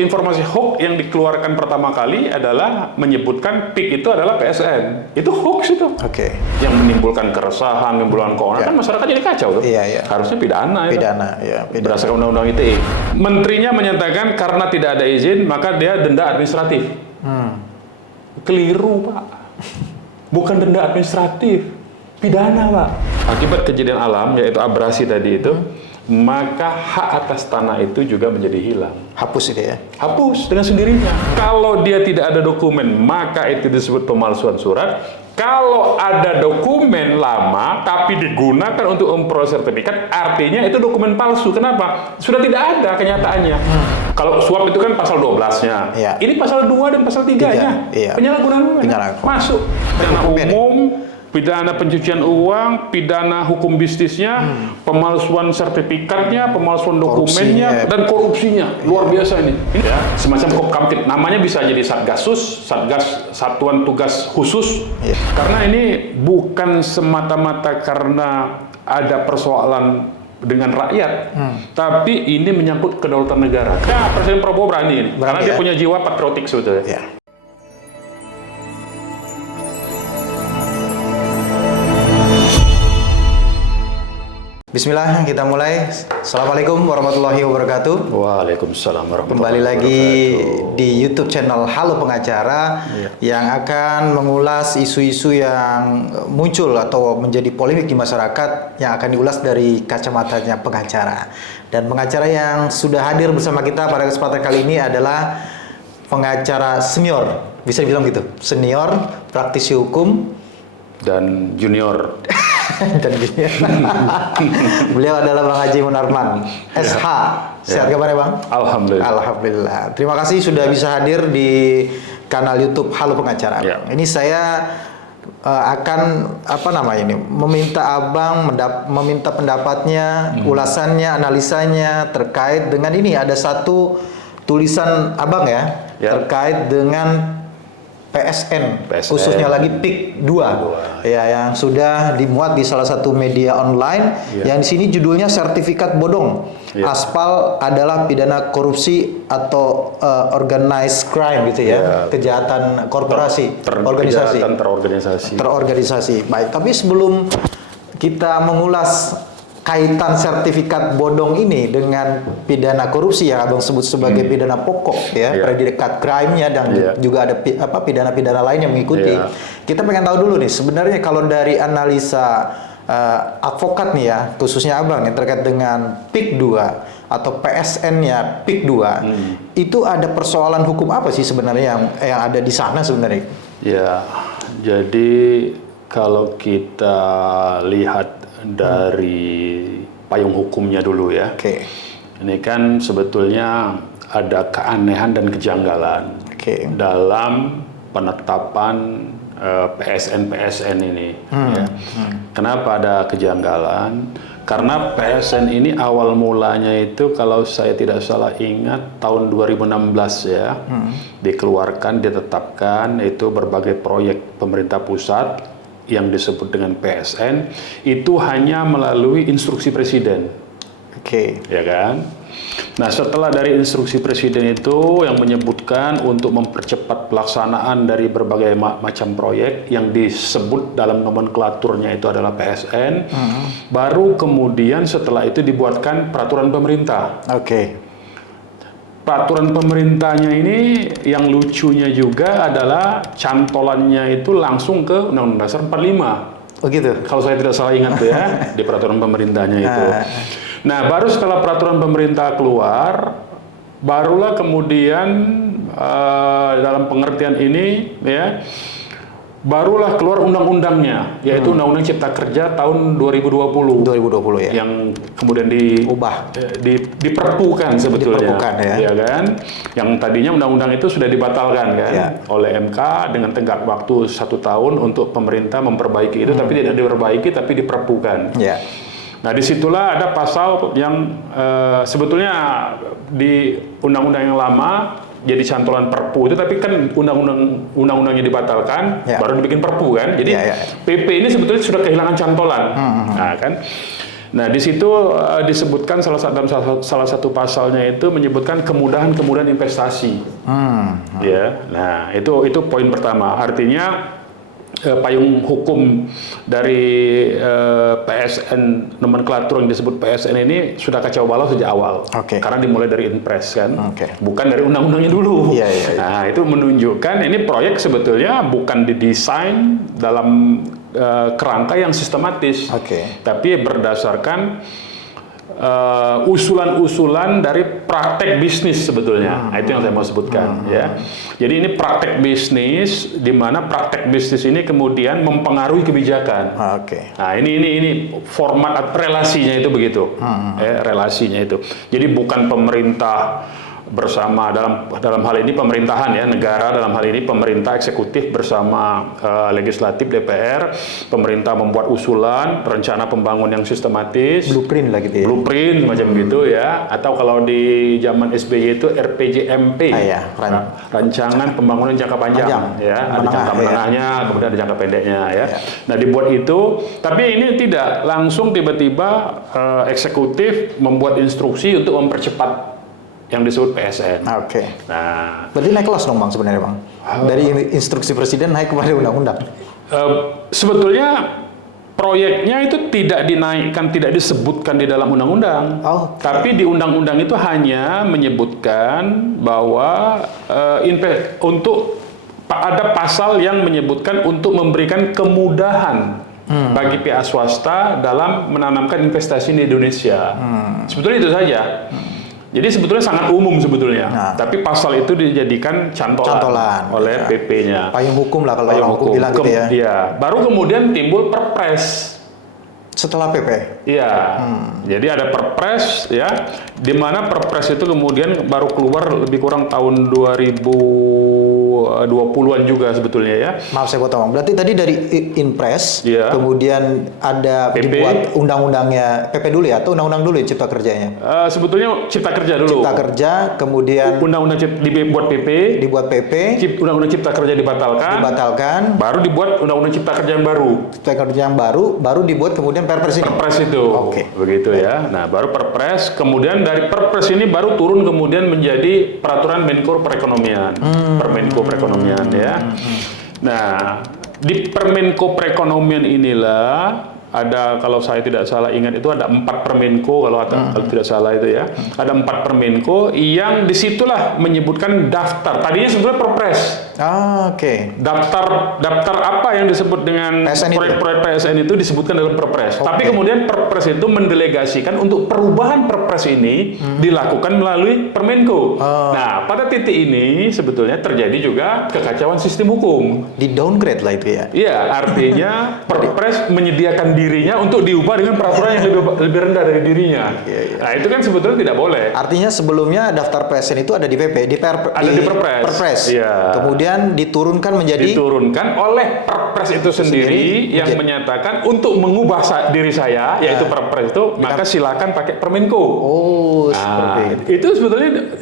informasi hoax yang dikeluarkan pertama kali adalah menyebutkan PIK itu adalah PSN. Itu hoax itu. Oke. Yang menimbulkan keresahan, menimbulkan keonaran, kan masyarakat jadi kacau tuh. Iya. Harusnya pidana. Pidana, ya. Berdasarkan Undang-Undang ITE. Menterinya menyatakan karena tidak ada izin, maka dia denda administratif. Keliru, Pak. Bukan denda administratif, pidana, Pak. Akibat kejadian alam, yaitu abrasi tadi itu, maka hak atas tanah itu juga menjadi hilang. Hapus itu ya? Hapus dengan sendirinya. Kalau dia tidak ada dokumen, maka itu disebut pemalsuan surat. Kalau ada dokumen lama, tapi digunakan untuk memperoleh sertifikat, artinya itu dokumen palsu. Kenapa? Sudah tidak ada kenyataannya. Kalau suap itu kan pasal 12-nya. Iya. Ini pasal 2 dan pasal 3-nya. Iya. Penyalahgunaan masuk. Pidana umum, pidana pencucian uang, pidana hukum bisnisnya, pemalsuan sertifikatnya, pemalsuan dokumennya, dan korupsinya. Luar biasa ini. Ya, semacam Kopkamtib. Namanya bisa jadi Satgasus, Satgas Satuan Tugas Khusus. Karena ini bukan semata-mata karena ada persoalan dengan rakyat, tapi ini menyangkut kedaulatan negara. Nah, Presiden Prabowo berani ini, karena dia punya jiwa patriotik sebetulnya. Ya. Bismillah, kita mulai. Assalamualaikum warahmatullahi wabarakatuh. Waalaikumsalam warahmatullahi Kembali wabarakatuh. lagi di YouTube channel Halo Pengacara yang akan mengulas isu-isu yang muncul atau menjadi polemik di masyarakat yang akan diulas dari kacamatanya pengacara. Dan pengacara yang sudah hadir bersama kita pada kesempatan kali ini adalah pengacara senior, bisa dibilang gitu, senior, praktisi hukum, dan junior. dan beliau adalah Bang Haji Munarman, SH. Sehat kabar ya Bang? Alhamdulillah. Alhamdulillah. Terima kasih sudah bisa hadir di kanal YouTube Halo Pengacara. Ini saya akan meminta Abang meminta pendapatnya, ulasannya, analisanya terkait dengan ini. Ada satu tulisan Abang ya. Terkait dengan PSN, khususnya lagi PIK 2 ya, yang sudah dimuat di salah satu media online yang di sini judulnya sertifikat bodong. Aspal adalah pidana korupsi atau organized crime gitu ya, kejahatan korporasi, terorganisasi. Baik, tapi sebelum kita mengulas kaitan sertifikat bodong ini dengan pidana korupsi yang Abang sebut sebagai pidana pokok ya, predikat crime-nya, dan juga ada pidana-pidana lain yang mengikuti. Kita pengen tahu dulu nih, sebenarnya kalau dari analisa advokat nih ya, khususnya Abang yang terkait dengan PIK 2 atau PSN-nya PIK 2, itu ada persoalan hukum apa sih sebenarnya yang ada di sana sebenarnya? Ya, jadi kalau kita lihat dari payung hukumnya dulu ya. Ini kan sebetulnya ada keanehan dan kejanggalan dalam penetapan PSN ini. Kenapa ada kejanggalan? Karena PSN ini awal mulanya itu kalau saya tidak salah ingat tahun 2016 ya, dikeluarkan, ditetapkan itu berbagai proyek pemerintah pusat yang disebut dengan PSN itu hanya melalui instruksi presiden. Ya kan? Nah, setelah dari instruksi presiden itu yang menyebutkan untuk mempercepat pelaksanaan dari berbagai macam proyek yang disebut dalam nomenklaturnya itu adalah PSN, baru kemudian setelah itu dibuatkan peraturan pemerintah. Peraturan pemerintahnya ini yang lucunya juga adalah cantolannya itu langsung ke Undang-Undang Dasar 45. Oh gitu? Kalau saya tidak salah ingat tuh ya, di peraturan pemerintahnya itu. Nah, baru setelah peraturan pemerintah keluar, barulah kemudian dalam pengertian ini ya, barulah keluar undang-undangnya, yaitu Undang-Undang Cipta Kerja tahun 2020 ya, yang kemudian diperpukan sebetulnya, ya kan? Yang tadinya undang-undang itu sudah dibatalkan kan oleh MK dengan tenggat waktu 1 tahun untuk pemerintah memperbaiki itu, tapi tidak diperbaiki, tapi diperpukan. Nah, disitulah ada pasal yang sebetulnya di undang-undang yang lama jadi cantolan Perpu itu, tapi kan undang-undangnya dibatalkan, baru dibikin Perpu kan. Jadi PP ini sebetulnya sudah kehilangan cantolan. Nah, kan. Nah, di situ disebutkan salah satu pasalnya itu menyebutkan kemudahan investasi. Ya, nah itu poin pertama. Artinya payung hukum dari PSN, nomenklatur yang disebut PSN ini sudah kacau balau sejak awal. Karena dimulai dari Inpres kan, bukan dari undang-undangnya dulu. Nah, itu menunjukkan ini proyek sebetulnya bukan didesain dalam kerangka yang sistematis, tapi berdasarkan usulan-usulan dari praktek bisnis sebetulnya. Nah, itu yang saya mau sebutkan ya. Jadi ini praktek bisnis, di mana praktek bisnis ini kemudian mempengaruhi kebijakan. Nah, ini format relasinya itu begitu. Relasinya itu. Jadi bukan pemerintah bersama dalam hal ini pemerintahan ya, negara dalam hal ini pemerintah eksekutif bersama legislatif DPR, pemerintah membuat usulan rencana pembangunan yang sistematis, blueprint lah gitu ya, blueprint macam gitu ya, atau kalau di zaman SBY itu RPJMP, rancangan pembangunan jangka panjang ya, ada jangka menengahnya, kemudian ada jangka pendeknya ya. Nah, dibuat itu, tapi ini tidak langsung tiba-tiba eksekutif membuat instruksi untuk mempercepat yang disebut PSN. Nah, berarti naik kelas dong Bang sebenarnya Bang. Dari instruksi presiden naik kepada undang-undang. Sebetulnya proyeknya itu tidak dinaikkan, tidak disebutkan di dalam undang-undang. Tapi di undang-undang itu hanya menyebutkan bahwa untuk ada pasal yang menyebutkan untuk memberikan kemudahan bagi pihak swasta dalam menanamkan investasi di Indonesia. Sebetulnya itu saja. Jadi sebetulnya sangat umum sebetulnya, tapi pasal itu dijadikan cantolan oleh PP-nya. Payung hukum lah kalau orang hukum bilang gitu ya. Iya. Baru kemudian timbul Perpres. Setelah PP? Iya. Jadi ada Perpres ya, di mana Perpres itu kemudian baru keluar lebih kurang tahun 2020-an juga sebetulnya ya. Maaf saya potong. Berarti tadi dari Inpres, kemudian ada PP, dibuat undang-undangnya PP dulu ya, atau undang-undang dulu ya Cipta Kerjanya? Sebetulnya Cipta Kerja dulu. Cipta Kerja, kemudian undang-undang dibuat PP. Undang-undang Cipta Kerja dibatalkan. Baru dibuat undang-undang Cipta Kerja yang baru. Cipta Kerja yang baru dibuat kemudian Perpres itu. Begitu ya. Nah, baru Perpres, kemudian dari Perpres ini baru turun kemudian menjadi peraturan Menko Perekonomian. Permenko Perekonomian ya. Nah, di Permenko Perekonomian inilah ada, kalau saya tidak salah ingat itu ada 4 Permenko kalau tidak salah itu ya. Ada 4 Permenko yang disitulah menyebutkan daftar. Tadinya sebetulnya Perpres. Daftar apa yang disebut dengan proyek-proyek PSN itu disebutkan dalam Perpres. Tapi kemudian Perpres itu mendelegasikan untuk perubahan Perpres ini dilakukan melalui Permenko. Nah, pada titik ini sebetulnya terjadi juga kekacauan sistem hukum. Di downgrade lah itu ya. Iya, artinya Perpres menyediakan dirinya untuk diubah dengan peraturan yang lebih rendah dari dirinya. Nah, itu kan sebetulnya tidak boleh. Artinya sebelumnya daftar PSN itu ada di PP, di Perpres. Kemudian diturunkan oleh Perpres itu sendiri yang menyatakan untuk mengubah diri saya, yaitu Perpres itu, maka silakan pakai Permenko. Itu sebetulnya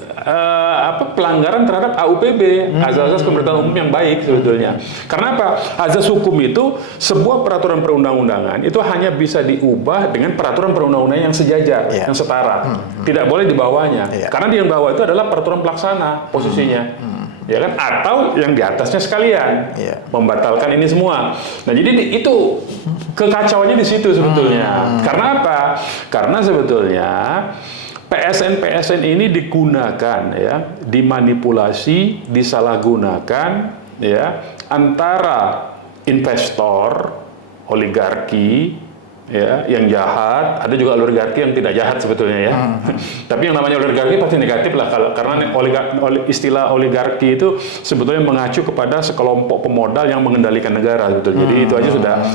pelanggaran terhadap AUPB, azas-azas pemerintahan umum yang baik sebetulnya. Karena apa? Azas hukum itu sebuah peraturan perundang-undangan itu hanya bisa diubah dengan peraturan perundang-undangan yang sejajar, yang setara. Tidak boleh di bawahnya. Karena di yang bawah itu adalah peraturan pelaksana posisinya. Ya kan, atau yang di atasnya sekalian membatalkan ini semua. Nah, jadi itu kekacauannya di situ sebetulnya. Karena apa? Karena sebetulnya PSN ini digunakan ya, dimanipulasi, disalahgunakan ya antara investor, oligarki ya, yang jahat, ada juga oligarki yang tidak jahat sebetulnya ya. Tapi yang namanya oligarki pasti negatif lah, karena istilah oligarki itu sebetulnya mengacu kepada sekelompok pemodal yang mengendalikan negara sebetulnya. Jadi itu aja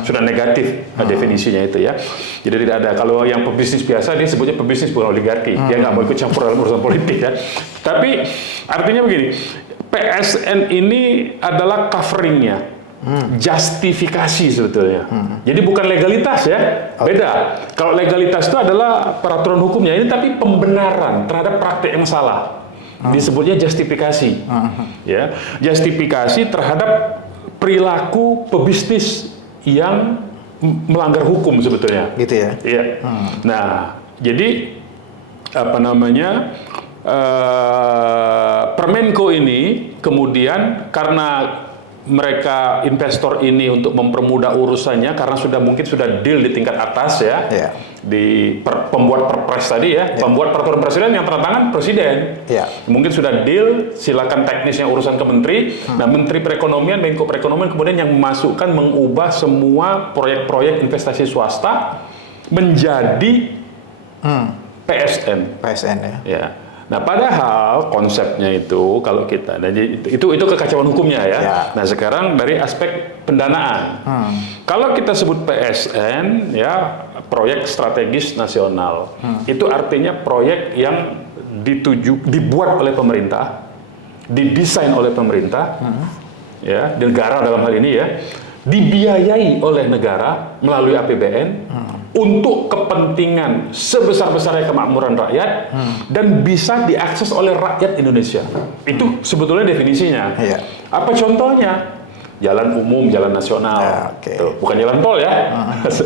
sudah negatif definisinya itu ya. Jadi tidak ada, kalau yang pebisnis biasa dia sebutnya pebisnis bukan oligarki. Dia nggak mau ikut campur dalam urusan politik ya. Tapi artinya begini, PSN ini adalah coveringnya. Justifikasi sebetulnya. Jadi bukan legalitas ya, beda. Kalau legalitas itu adalah peraturan hukumnya, ini tapi pembenaran terhadap praktek yang salah. Disebutnya justifikasi. Ya, justifikasi terhadap perilaku pebisnis yang melanggar hukum sebetulnya. Gitu ya? Iya. Nah, jadi apa namanya, Permenko ini kemudian karena mereka investor ini untuk mempermudah urusannya karena mungkin sudah deal di tingkat atas ya, di pembuat perpres tadi ya, pembuat peraturan presiden yang tanda tangan presiden, mungkin sudah deal, silakan teknisnya urusan ke menteri. Nah, Menteri Perekonomian, Menko Perekonomian kemudian yang memasukkan mengubah semua proyek-proyek investasi swasta menjadi PSN. PSN ya. Nah, padahal konsepnya itu kalau kita, itu kekacauan hukumnya ya. Nah, sekarang dari aspek pendanaan, kalau kita sebut PSN ya, proyek strategis nasional, itu artinya proyek yang dibuat oleh pemerintah, didesain oleh pemerintah, ya, negara dalam hal ini ya, dibiayai oleh negara melalui APBN. Untuk kepentingan sebesar-besarnya kemakmuran rakyat dan bisa diakses oleh rakyat Indonesia. Itu sebetulnya definisinya. Apa contohnya? Jalan umum, jalan nasional. Tuh, bukan jalan tol ya.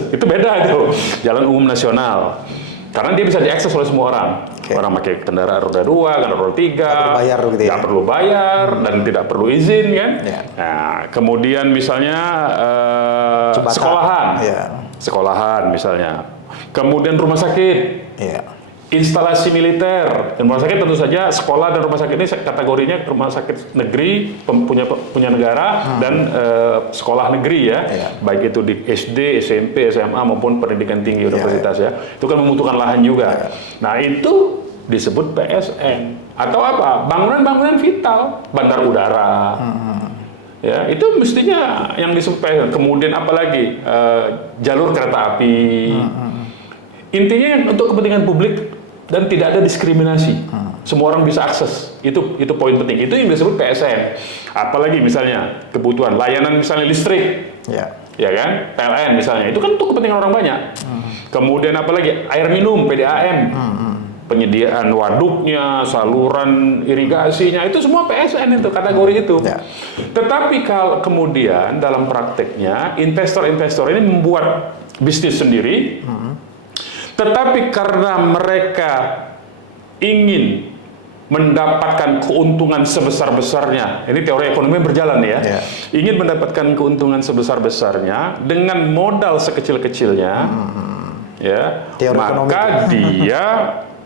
Itu beda itu. Jalan umum nasional. Karena dia bisa diakses oleh semua orang. Orang pakai kendaraan roda 2, kendaraan roda 3, nggak perlu bayar dan tidak perlu izin kan. Nah, kemudian misalnya sekolahan. Sekolahan misalnya, kemudian rumah sakit, instalasi militer, dan rumah sakit tentu saja sekolah dan rumah sakit ini kategorinya rumah sakit negeri punya negara dan sekolah negeri ya, baik itu di SD, SMP, SMA maupun pendidikan tinggi universitas ya, itu kan membutuhkan lahan juga. Nah, itu disebut PSN atau apa? Bangunan-bangunan vital, bandar udara. Ya, itu mestinya yang disebut PSN. Kemudian apalagi jalur kereta api. Intinya untuk kepentingan publik dan tidak ada diskriminasi. Semua orang bisa akses. Itu poin penting. Itu yang disebut PSN. Apalagi misalnya kebutuhan layanan misalnya listrik. Ya kan? PLN misalnya. Itu kan untuk kepentingan orang banyak. Kemudian apalagi air minum, PDAM. Penyediaan waduknya, saluran irigasinya, itu semua PSN itu, kategori itu. Tetapi kalau kemudian dalam prakteknya, investor-investor ini membuat bisnis sendiri, tetapi karena mereka ingin mendapatkan keuntungan sebesar-besarnya, ini teori ekonomi berjalan ya, ingin mendapatkan keuntungan sebesar-besarnya dengan modal sekecil-kecilnya, ya, maka dia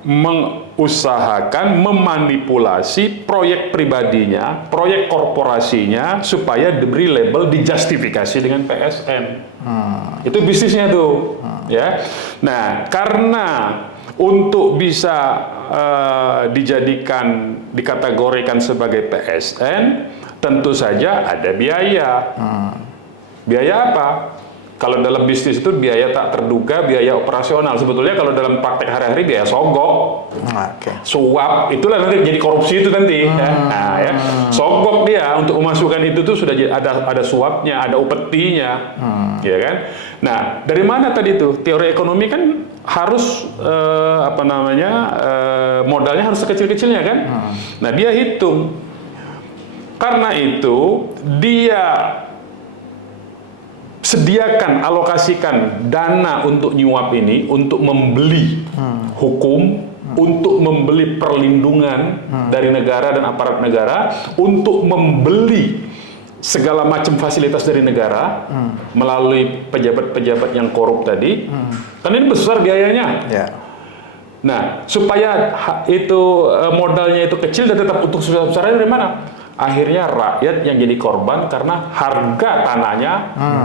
mengusahakan memanipulasi proyek pribadinya, proyek korporasinya supaya diberi label dijustifikasi dengan PSN. Itu bisnisnya tuh, ya. Nah, karena untuk bisa dikategorikan sebagai PSN, tentu saja ada biaya. Biaya apa? Kalau dalam bisnis itu biaya tak terduga, biaya operasional. Sebetulnya kalau dalam praktek hari-hari biaya sogok, suap, itulah nanti jadi korupsi itu nanti. Nah, ya. Sogok dia untuk memasukkan itu tuh sudah ada suapnya, ada upetinya, ya kan? Nah, dari mana tadi itu? Teori ekonomi kan harus modalnya harus sekecil-kecilnya kan? Nah, dia hitung. Karena itu dia sediakan, alokasikan dana untuk nyuap ini, untuk membeli hukum, untuk membeli perlindungan dari negara dan aparat negara, untuk membeli segala macam fasilitas dari negara melalui pejabat-pejabat yang korup tadi. Kan ini besar biayanya. Nah, supaya itu modalnya itu kecil dan tetap untuk besar-besarnya dari mana? Akhirnya rakyat yang jadi korban karena harga tanahnya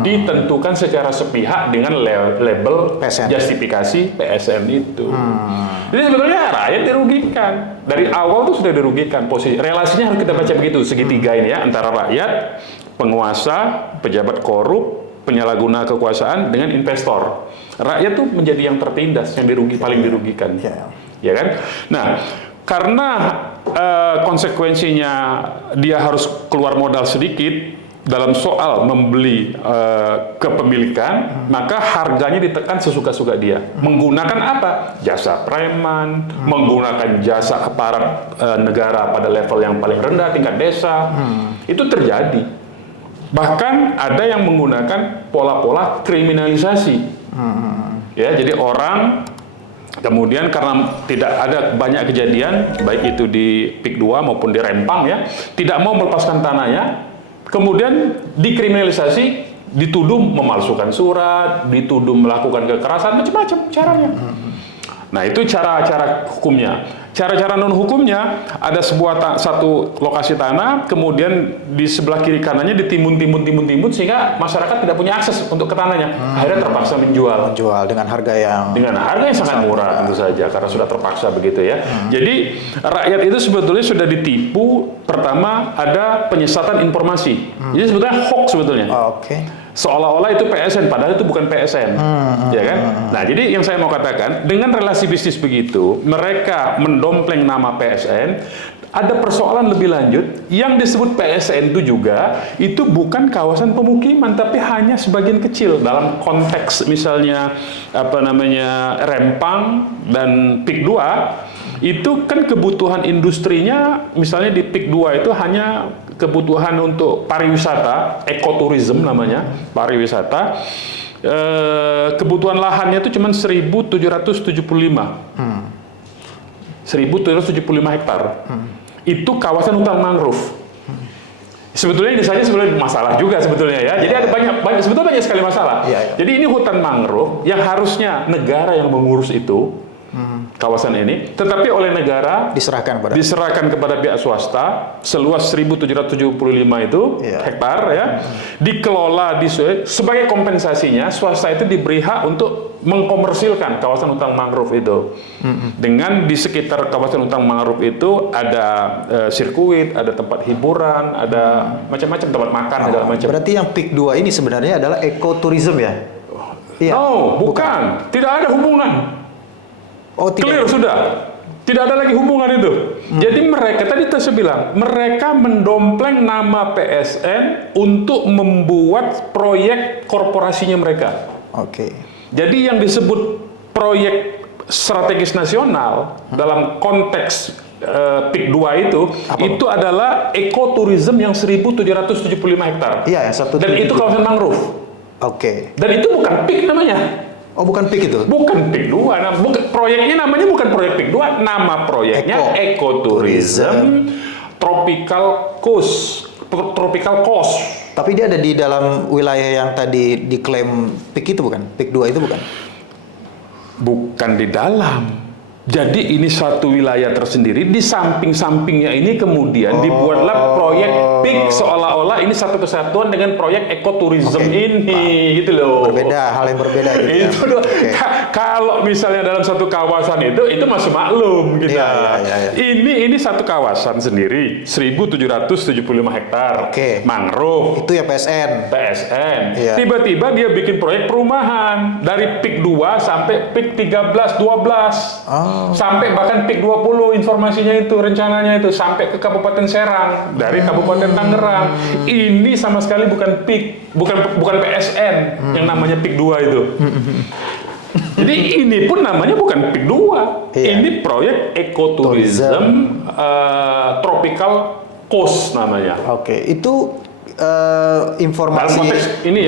ditentukan secara sepihak dengan label PSN. Justifikasi PSN itu. Jadi sebetulnya rakyat dirugikan. Dari awal tuh sudah dirugikan. Posisi relasinya harus kita baca begitu, segitiga ini ya, antara rakyat, penguasa, pejabat korup, penyalahguna kekuasaan dengan investor. Rakyat tuh menjadi yang tertindas, yang paling dirugikan. Ya kan? Nah, karena konsekuensinya dia harus keluar modal sedikit dalam soal membeli kepemilikan, maka harganya ditekan sesuka-suka dia. Menggunakan apa? Jasa preman, menggunakan jasa aparat negara pada level yang paling rendah, tingkat desa. Itu terjadi. Bahkan ada yang menggunakan pola-pola kriminalisasi. Ya, jadi orang kemudian karena tidak ada banyak kejadian, baik itu di PIK 2 maupun di Rempang ya, tidak mau melepaskan tanahnya, kemudian dikriminalisasi, dituduh memalsukan surat, dituduh melakukan kekerasan, macam-macam caranya. Nah, itu cara-cara hukumnya. Cara-cara non hukumnya, ada satu lokasi tanah, kemudian di sebelah kiri kanannya ditimbun sehingga masyarakat tidak punya akses untuk ke tanahnya. Akhirnya terpaksa menjual dengan harga yang sangat murah tentu saja karena sudah terpaksa begitu ya. Jadi rakyat itu sebetulnya sudah ditipu. Pertama ada penyesatan informasi. Jadi sebetulnya hoax sebetulnya. Seolah-olah itu PSN, padahal itu bukan PSN, ya kan? Nah, jadi yang saya mau katakan, dengan relasi bisnis begitu, mereka mendompleng nama PSN, ada persoalan lebih lanjut, yang disebut PSN itu juga, itu bukan kawasan pemukiman, tapi hanya sebagian kecil, dalam konteks misalnya, Rempang dan PIK 2, itu kan kebutuhan industrinya, misalnya di PIK 2 itu hanya kebutuhan untuk pariwisata, ekoturism namanya, pariwisata. Kebutuhan lahannya itu cuma 1.775 hektar. Itu kawasan hutan mangrove. Sebetulnya ini saja sebetulnya masalah juga sebetulnya ya. Jadi ada sebetulnya banyak sekali masalah. Jadi ini hutan mangrove yang harusnya negara yang mengurus itu, kawasan ini, tetapi oleh negara diserahkan kepada pihak swasta seluas 1.775 itu hektar ya, dikelola sebagai kompensasinya swasta itu diberi hak untuk mengkomersilkan kawasan hutan mangrove itu. Dengan di sekitar kawasan hutan mangrove itu ada sirkuit, ada tempat hiburan, ada macam-macam tempat makan, segala macam. Berarti yang PIK 2 ini sebenarnya adalah ekoturism ya? No, bukan. Tidak ada hubungan. Clear sudah, tidak ada lagi hubungan itu. Jadi mereka, tadi saya bilang, mereka mendompleng nama PSN untuk membuat proyek korporasinya mereka. Jadi yang disebut proyek strategis nasional dalam konteks PIK 2 itu adalah ekoturism yang 1.775 hektar. Dan itu kawasan mangrove. Dan itu bukan PIK namanya. Bukan PIK itu? Bukan PIK 2. Proyeknya namanya bukan proyek PIK 2. Nama proyeknya Ekoturism Tropical Coast. Tapi dia ada di dalam wilayah yang tadi diklaim PIK itu bukan? PIK 2 itu bukan? Bukan di dalam. Jadi ini satu wilayah tersendiri, di samping-sampingnya ini kemudian dibuatlah proyek PIK seolah-olah ini satu kesatuan dengan proyek ekoturism ini, gitu loh. Hal yang berbeda gitu. Kalau misalnya dalam satu kawasan itu masih maklum kita. Ini satu kawasan sendiri, 1.775 hektar, mangrove. Itu ya PSN. Tiba-tiba dia bikin proyek perumahan dari PIK 2 sampai PIK 13, 12. Sampai bahkan PIK 20 informasinya itu, rencananya itu sampai ke Kabupaten Serang dari Kabupaten Tangerang. Ini sama sekali bukan PIK, bukan PSN yang namanya PIK 2 itu. Jadi ini pun namanya bukan PIK 2. Ini proyek ekoturism Tropical Coast namanya. Itu informasi ini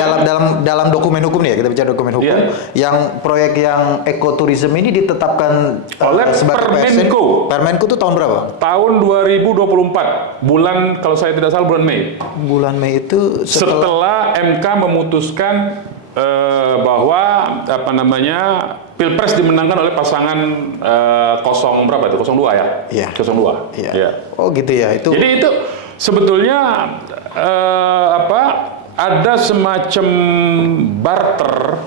dalam dokumen hukum nih ya, kita bicara dokumen hukum, yang proyek yang ekoturism ini ditetapkan oleh Permenko. Permenko itu tahun berapa? Tahun 2024, bulan, kalau saya tidak salah, bulan Mei. Bulan Mei itu setelah MK memutuskan bahwa Pilpres dimenangkan oleh pasangan 02 ya? 02. Oh gitu ya. Jadi itu sebetulnya ada semacam barter.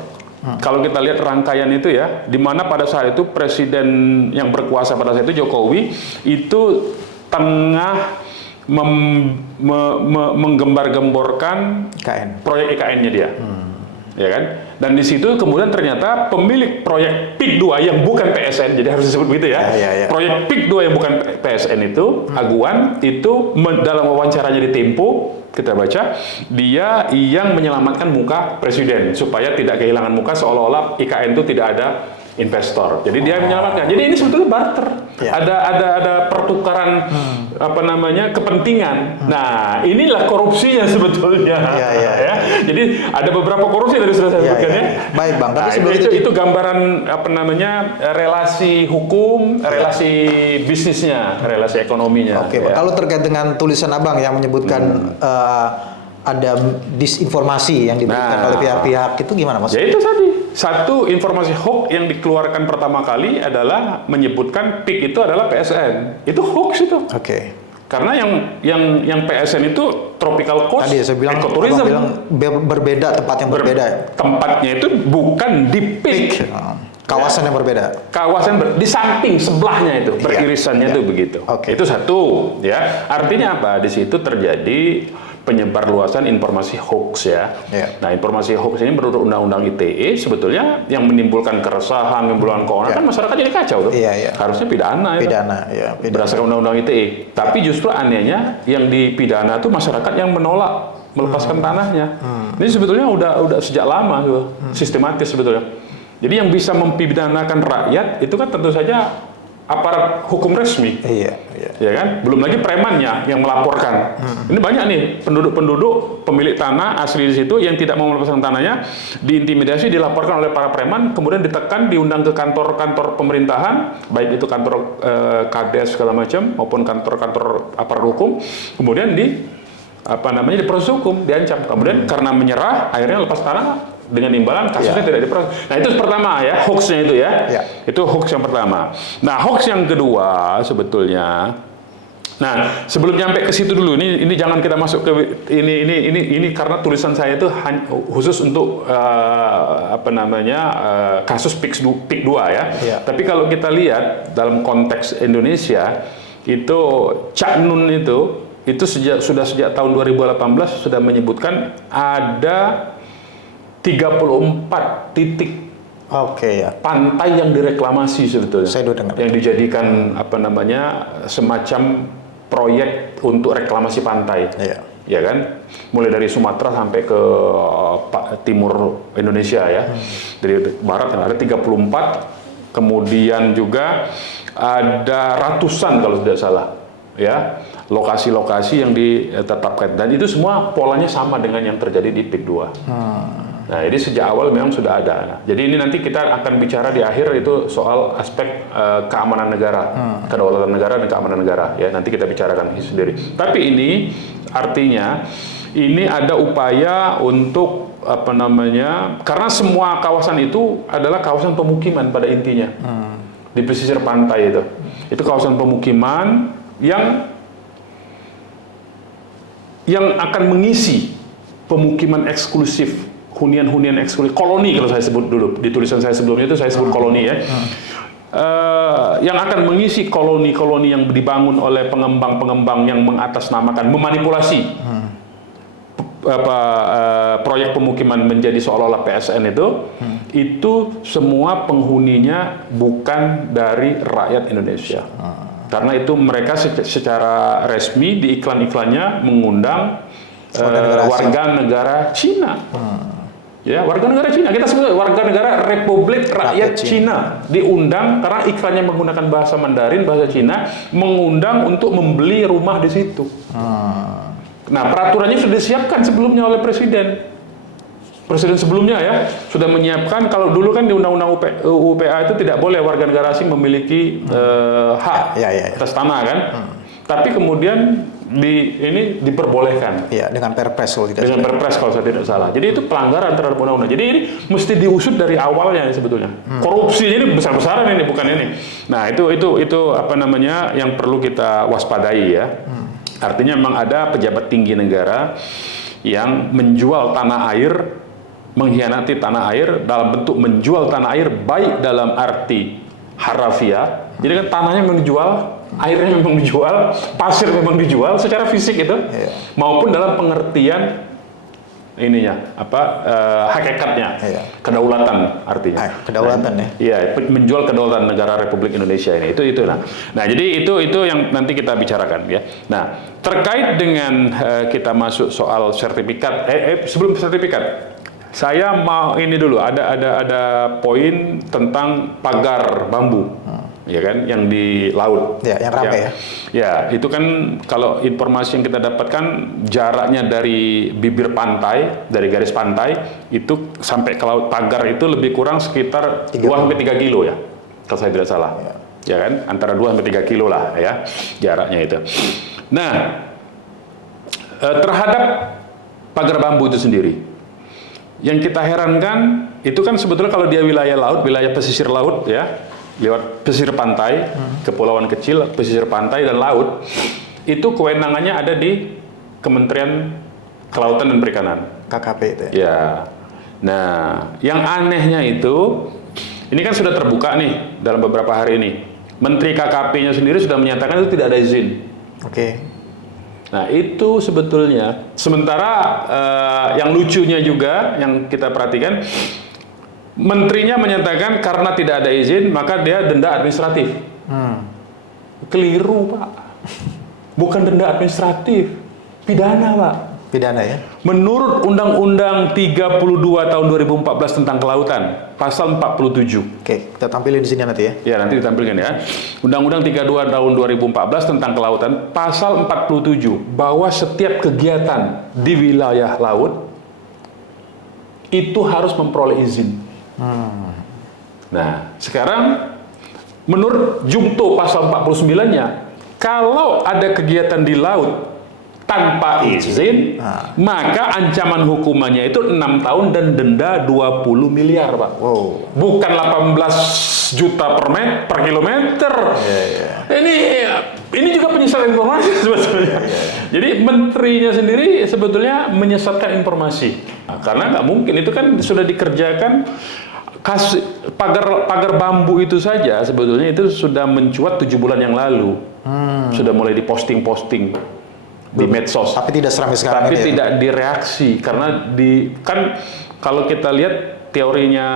Kalau kita lihat rangkaian itu ya, di mana pada saat itu presiden yang berkuasa pada saat itu Jokowi itu tengah menggembar-gemborkan proyek IKN-nya dia. Ya kan? Dan di situ kemudian ternyata pemilik proyek PIK 2 yang bukan PSN, jadi harus disebut begitu ya. Proyek PIK 2 yang bukan PSN itu, Aguan, itu dalam wawancaranya di Tempo, kita baca, dia yang menyelamatkan muka presiden supaya tidak kehilangan muka, seolah-olah IKN itu tidak ada investor. Jadi dia menyelamatkan. Jadi ini sebetulnya barter. Ya. Ada pertukaran kepentingan. Nah, inilah korupsinya sebetulnya. Ya. Jadi ada beberapa korupsi dari sudah saya sebutkan ya. Baik, Bang. Tapi itu gambaran relasi hukum, relasi bisnisnya, relasi ekonominya. Oke, Pak. Kalau terkait dengan tulisan Abang yang menyebutkan ada disinformasi yang diberikan oleh pihak-pihak itu gimana, Mas? Ya itu tadi. Satu, informasi hoax yang dikeluarkan pertama kali adalah menyebutkan PIK itu adalah PSN. Itu hoax itu. Oke. Karena yang PSN itu tropical coast tadi saya bilang, ecotourism. Berbeda, tempat yang berbeda. Tempatnya itu bukan di PIK. Kawasan yang berbeda. Di samping sebelahnya itu, beririsannya itu begitu. Itu satu, ya. Artinya apa? Di situ terjadi penyebar luasan informasi hoax ya. Nah, informasi hoax ini menurut Undang-Undang ITE sebetulnya yang menimbulkan keresahan, menimbulkan keonaran kan masyarakat jadi kacau tuh. Harusnya pidana. Pidana. Berdasarkan Undang-Undang ITE. Tapi justru anehnya yang dipidana itu masyarakat yang menolak melepaskan tanahnya. Ini sebetulnya udah sejak lama tuh, sistematis sebetulnya. Jadi yang bisa mempidanakan rakyat itu kan tentu saja aparat hukum resmi, ya kan? Belum lagi premannya yang melaporkan. Ini banyak nih penduduk pemilik tanah asli di situ yang tidak mau melepaskan tanahnya, diintimidasi, dilaporkan oleh para preman, kemudian ditekan, diundang ke kantor-kantor pemerintahan, baik itu kantor Kades segala macam maupun kantor-kantor aparat hukum, kemudian diproses hukum, diancam. Kemudian karena menyerah, akhirnya lepas tanah. Dengan imbalan kasusnya tidak diproses. Nah, itu pertama ya, hoaxnya itu ya. Itu hoax yang pertama. Nah, hoax yang kedua sebetulnya. Nah, sebelum nyampe ke situ dulu, ini jangan kita masuk ke ini karena tulisan saya itu khusus untuk kasus PIK 2 ya. Tapi kalau kita lihat dalam konteks Indonesia itu Cak Nun itu sudah sejak tahun 2018 sudah menyebutkan ada 34 titik pantai yang direklamasi sebetulnya. Saya udah dengar. Yang dijadikan semacam proyek untuk reklamasi pantai. Ya kan? Mulai dari Sumatera sampai ke timur Indonesia ya. Dari barat ada 34, kemudian juga ada ratusan kalau tidak salah. Ya, lokasi-lokasi yang ditetapkan dan itu semua polanya sama dengan yang terjadi di PIK 2. Nah, ini sejak awal memang sudah ada. Jadi ini nanti kita akan bicara di akhir itu soal aspek keamanan negara, kedaulatan negara dan keamanan negara. Ya, nanti kita bicarakan sendiri. Tapi ini artinya ini ada upaya untuk karena semua kawasan itu adalah kawasan pemukiman pada intinya di pesisir pantai itu. Itu kawasan pemukiman yang akan mengisi pemukiman eksklusif. Hunian-hunian eksklusif, koloni kalau saya sebut dulu, di tulisan saya sebelumnya itu saya sebut koloni ya. Yang akan mengisi koloni-koloni yang dibangun oleh pengembang-pengembang yang mengatasnamakan, memanipulasi proyek pemukiman menjadi seolah-olah PSN itu semua penghuninya bukan dari rakyat Indonesia. Karena itu mereka secara resmi di iklan-iklannya mengundang warga negara Cina. Ya, warga negara Cina. Kita sebut warga negara Republik Rakyat Cina. Diundang karena iklannya menggunakan bahasa Mandarin, bahasa Cina, mengundang untuk membeli rumah di situ. Nah, peraturannya sudah disiapkan sebelumnya oleh Presiden. Presiden sebelumnya ya, sudah menyiapkan, kalau dulu kan di Undang-Undang UPA itu tidak boleh warga negara asing memiliki hak atas tanah kan. Tapi kemudian ini diperbolehkan. Iya, dengan Perpres kalau tidak dengan Perpres kalau saya tidak salah. Jadi itu pelanggaran terhadap undang-undang. Jadi ini mesti diusut dari awalnya sebetulnya. Korupsi ini besar-besaran ini, bukan ini. Nah, itu yang perlu kita waspadai ya. Artinya memang ada pejabat tinggi negara yang menjual tanah air, mengkhianati tanah air dalam bentuk menjual tanah air baik dalam arti harafiah. Jadi kan tanahnya memang dijual, airnya memang dijual, pasir memang dijual secara fisik itu, maupun dalam pengertian hakikatnya, kedaulatan artinya. Kedaulatan Iya, menjual kedaulatan negara Republik Indonesia ini. Itu nah. Nah, jadi itu yang nanti kita bicarakan ya. Nah, terkait dengan kita masuk soal sertifikat, sebelum sertifikat, Saya mau ini dulu, ada poin tentang pagar bambu, ya kan, yang di laut. Ya, yang ramai ya. Ya, itu kan kalau informasi yang kita dapatkan jaraknya dari bibir pantai, dari garis pantai itu sampai ke laut pagar itu lebih kurang sekitar 2-3 kilo ya, kalau saya tidak salah. Ya kan, antara 2-3 kilo lah ya jaraknya itu. Nah, terhadap pagar bambu itu sendiri, yang kita herankan itu kan sebetulnya kalau dia wilayah laut, wilayah pesisir laut ya, lewat pesisir pantai, kepulauan kecil, pesisir pantai dan laut, itu kewenangannya ada di Kementerian Kelautan dan Perikanan. KKP itu ya. Ya. Nah, yang anehnya itu, ini kan sudah terbuka nih dalam beberapa hari ini. Menteri KKP-nya sendiri sudah menyatakan itu tidak ada izin. Oke. Nah, itu sebetulnya, sementara yang lucunya juga, yang kita perhatikan, menterinya menyatakan karena tidak ada izin, maka dia denda administratif. Keliru, Pak. Bukan denda administratif, pidana, Pak. Pidana ya? Menurut Undang-Undang 32 tahun 2014 tentang kelautan, pasal 47. Oke, kita tampilin di sini nanti ya. Ya, nanti ditampilkan ya. Undang-Undang 32 tahun 2014 tentang kelautan, pasal 47, bahwa setiap kegiatan di wilayah laut itu harus memperoleh izin. Nah, sekarang menurut Jungto pasal 49-nya, kalau ada kegiatan di laut tanpa izin, maka ancaman hukumannya itu 6 tahun dan denda 20 miliar, Pak. Wow. Bukan 18 juta per kilometer. Ini juga penyesatan informasi sebetulnya. Jadi menterinya sendiri sebetulnya menyesatkan informasi. Nah, karena nggak mungkin, itu kan sudah dikerjakan. Pagar bambu itu saja sebetulnya itu sudah mencuat 7 bulan yang lalu. Sudah mulai diposting di medsos. Tapi tidak seramai sekarang. Tapi tidak direaksi karena kan kalau kita lihat teorinya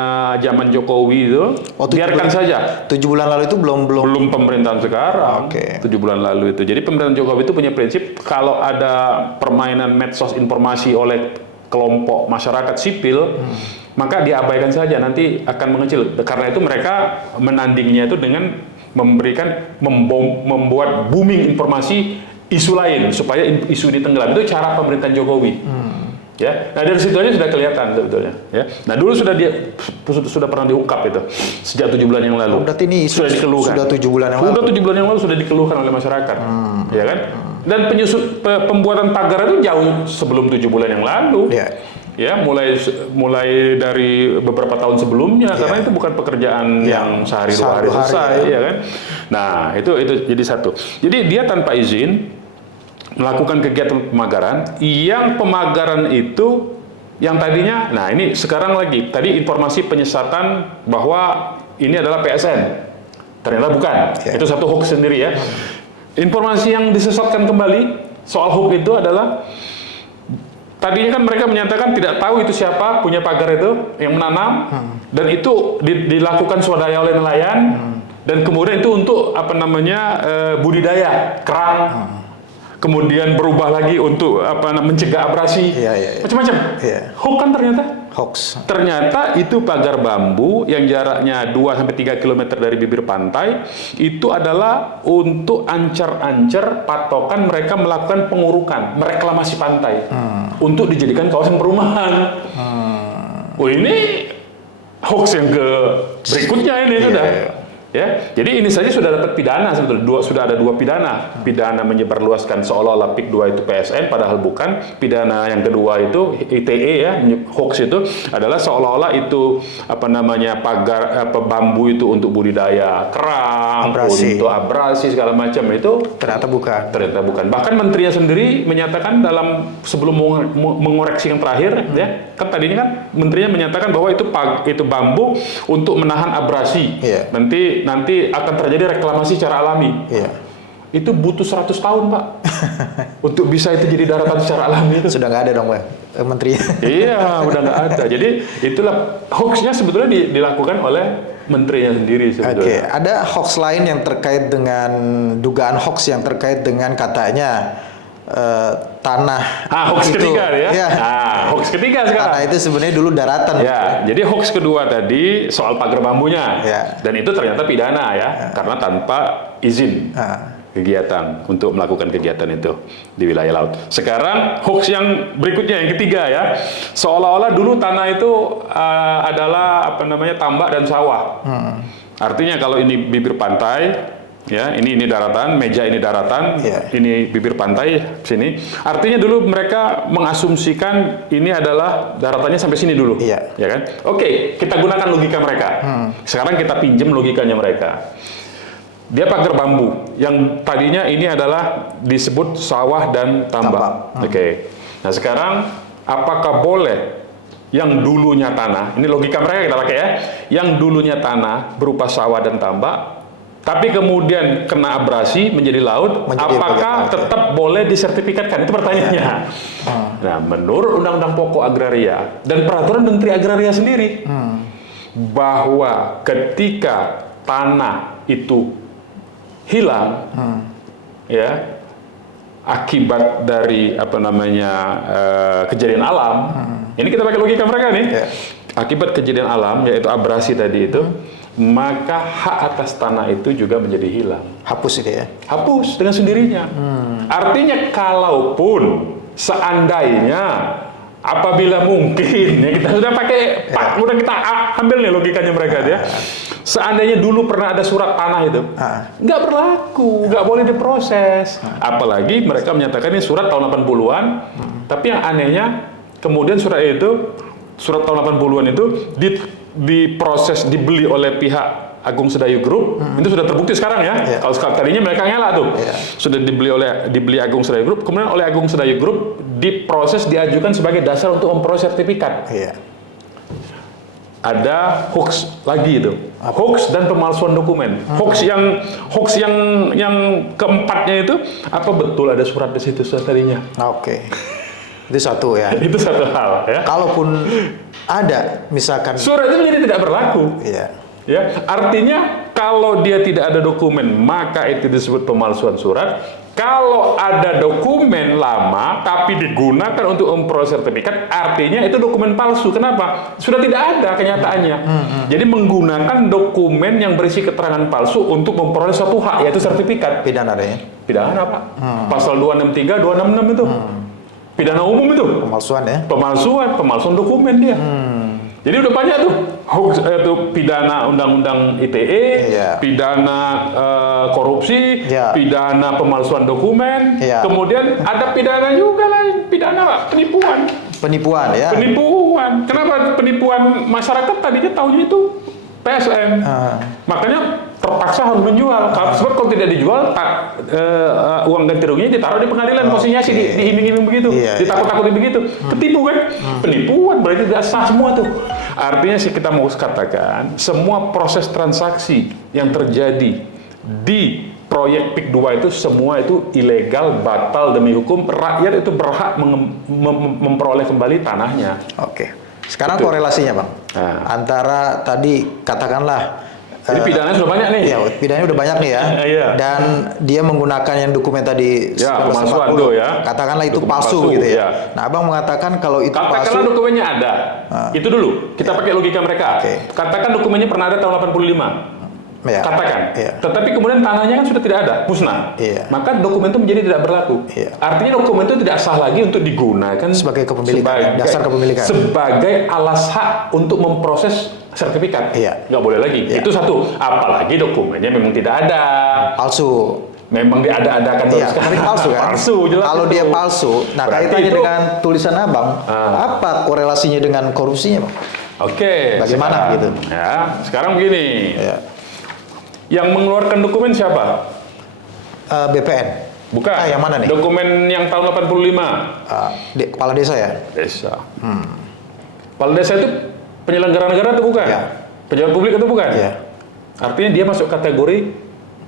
zaman Jokowi itu, biarkan saja. 7 bulan lalu itu belum pemerintahan sekarang. 7 bulan lalu itu. Jadi pemerintahan Jokowi itu punya prinsip, kalau ada permainan medsos informasi oleh kelompok masyarakat sipil, maka diabaikan saja, nanti akan mengecil. Karena itu mereka menandingnya itu dengan membuat booming informasi isu lain supaya isu ini tenggelam. Itu cara pemerintahan Jokowi. Ya, nah dari situ aja sudah kelihatan sebetulnya. Ya, nah dulu sudah pernah diungkap itu sejak 7 bulan yang lalu. Berarti ini sudah dikeluhkan. Sudah 7 bulan yang lalu. Sudah 7 bulan yang lalu sudah dikeluhkan oleh masyarakat, ya kan? Dan pembuatan pagar itu jauh sebelum 7 bulan yang lalu. Ya, mulai dari beberapa tahun sebelumnya, karena itu bukan pekerjaan yang sehari dua hari selesai, ya kan? Nah, itu jadi satu. Jadi dia tanpa izin melakukan kegiatan pemagaran, yang pemagaran itu yang tadinya, nah ini sekarang lagi, tadi informasi penyesatan bahwa ini adalah PSN, ternyata bukan, itu satu hoax sendiri ya. Informasi yang disesatkan kembali soal hoax itu adalah, tadinya kan mereka menyatakan tidak tahu itu siapa punya pagar itu yang menanam, dan itu dilakukan swadaya oleh nelayan, dan kemudian itu untuk budidaya kerang. Kemudian berubah lagi untuk mencegah abrasi, macam-macam. Hoax kan ternyata. Ternyata itu pagar bambu yang jaraknya 2-3 km dari bibir pantai, itu adalah untuk ancar-ancar patokan mereka melakukan pengurukan, mereklamasi pantai untuk dijadikan kawasan perumahan. Oh, ini hoax yang berikutnya ini sudah. Ya, jadi ini saja sudah dapat pidana sebetulnya. Sudah ada 2 pidana. Pidana menyebarluaskan seolah-olah PIK 2 itu PSN, padahal bukan. Pidana yang kedua itu ITE ya, hoax itu adalah seolah-olah itu pagar bambu itu untuk budidaya kerang, untuk abrasi segala macam, itu ternyata bukan. Bahkan menterinya sendiri menyatakan sebelum mengoreksi yang terakhir, ya, kan tadinya kan menterinya menyatakan bahwa itu bambu untuk menahan abrasi. Nanti akan terjadi reklamasi secara alami. Itu butuh 100 tahun, Pak. Untuk bisa itu jadi daratan secara alami itu. Sudah nggak ada dong, Pak, menteri. Iya, udah nggak ada. Jadi itulah hoaxnya sebetulnya dilakukan oleh menterinya sendiri sebetulnya. Ada hoax lain yang terkait dengan dugaan hoax yang terkait dengan katanya tanah hoax itu, ketiga ya. Ya. Hoax ketiga sekarang. Tanah itu sebenarnya dulu daratan. Ya, jadi hoax kedua tadi soal pagar bambunya. Ya. Dan itu ternyata pidana ya, karena tanpa izin. Kegiatan untuk melakukan kegiatan itu di wilayah laut. Sekarang hoax yang berikutnya yang ketiga ya, seolah-olah dulu tanah itu adalah tambak dan sawah. Artinya kalau ini bibir pantai, ya ini daratan, meja ini daratan, ini bibir pantai sini. Artinya dulu mereka mengasumsikan ini adalah daratannya sampai sini dulu, ya kan? Oke, kita gunakan logika mereka. Sekarang kita pinjam logikanya mereka. Dia pagar bambu, yang tadinya ini adalah disebut sawah dan tambak. Oke. Nah sekarang, apakah boleh yang dulunya tanah, ini logika mereka kita pakai ya, yang dulunya tanah berupa sawah dan tambak, tapi kemudian kena abrasi menjadi laut, apakah tetap boleh disertifikatkan? Itu pertanyaannya. Nah, menurut Undang-Undang Pokok Agraria dan Peraturan Menteri Agraria sendiri, bahwa ketika tanah itu hilang, ya, akibat dari kejadian alam. Ini kita pakai logika mereka nih. Akibat kejadian alam, yaitu abrasi tadi itu, maka hak atas tanah itu juga menjadi hilang. Hapus itu ya? Hapus dengan sendirinya. Artinya kalaupun seandainya apabila mungkin ya, kita sudah pakai udah kita ambil nih logikanya mereka ya. Seandainya dulu pernah ada surat tanah itu, nggak berlaku, nggak boleh diproses. Apalagi mereka menyatakan ini surat tahun 80-an, tapi yang anehnya kemudian surat tahun 80-an itu diproses, dibeli oleh pihak Agung Sedayu Group, itu sudah terbukti sekarang ya. Kalau tadinya mereka ngelak tuh, sudah dibeli Agung Sedayu Group, kemudian oleh Agung Sedayu Group diproses, diajukan sebagai dasar untuk memproses sertifikat. Ada hoax lagi itu, hoax dan pemalsuan dokumen. Hoax yang keempatnya itu, apa betul ada surat di situ tadinya? Itu satu ya. Itu satu hal ya. Kalaupun ada, misalkan surat itu menjadi tidak berlaku. Ya, artinya kalau dia tidak ada dokumen, maka itu disebut pemalsuan surat. Kalau ada dokumen lama tapi digunakan untuk memproses sertifikat, artinya itu dokumen palsu. Kenapa? Sudah tidak ada kenyataannya. Jadi menggunakan dokumen yang berisi keterangan palsu untuk memproses suatu hak, yaitu sertifikat. Pidana ya? Pidana Pak. Pasal 263, 266 itu. Pidana umum itu. Pemalsuan ya? Pemalsuan dokumen dia. Jadi udah banyak tuh hoax, itu pidana undang-undang ITE, pidana korupsi, pidana pemalsuan dokumen, kemudian ada pidana juga lain, pidana penipuan. Penipuan ya? Penipuan. Kenapa penipuan? Masyarakat tadinya tahunya itu PSM. Makanya terpaksa harus menjual. Sebab kalau tidak dijual, uang ganti ruginya ditaruh di pengadilan, posisinya sih diiming-iming begitu, ditakut-takutin begitu. Ketipu kan? Penipuan, berarti tidak sah semua tuh. Artinya sih kita mau katakan, semua proses transaksi yang terjadi di proyek PIK 2 itu semua itu ilegal, batal demi hukum. Rakyat itu berhak memperoleh kembali tanahnya. Sekarang korelasinya Bang, antara tadi katakanlah jadi pidananya sudah banyak nih. Ya, pidananya udah banyak nih ya. Dan dia menggunakan yang dokumen tadi 1940. Katakanlah itu palsu gitu ya. Nah, Abang mengatakan kalau itu palsu. Katakanlah dokumennya ada. Itu dulu. Kita pakai logika mereka. Katakan dokumennya pernah ada tahun 85. Katakan. Tetapi kemudian tanahnya kan sudah tidak ada, musnah. Maka dokumen itu menjadi tidak berlaku. Artinya dokumen itu tidak sah lagi untuk digunakan sebagai kepemilikan, dasar kepemilikan. Sebagai alas hak untuk memproses sertifikat. Nggak boleh lagi. Itu satu. Apalagi dokumennya memang tidak ada. Palsu. Memang diada-adakan terus. Palsu kan? Palsu, jelas. Kalau dia palsu, nah kaitannya dengan tulisan Abang, apa korelasinya dengan korupsinya Bang? Bagaimana gitu? Ya, sekarang begini. Yang mengeluarkan dokumen siapa? BPN. Bukan. Yang mana nih? Dokumen yang tahun 85. Kepala desa ya? Desa. Kepala desa itu penyelenggara negara atau bukan? Pejabat publik atau bukan? Artinya dia masuk kategori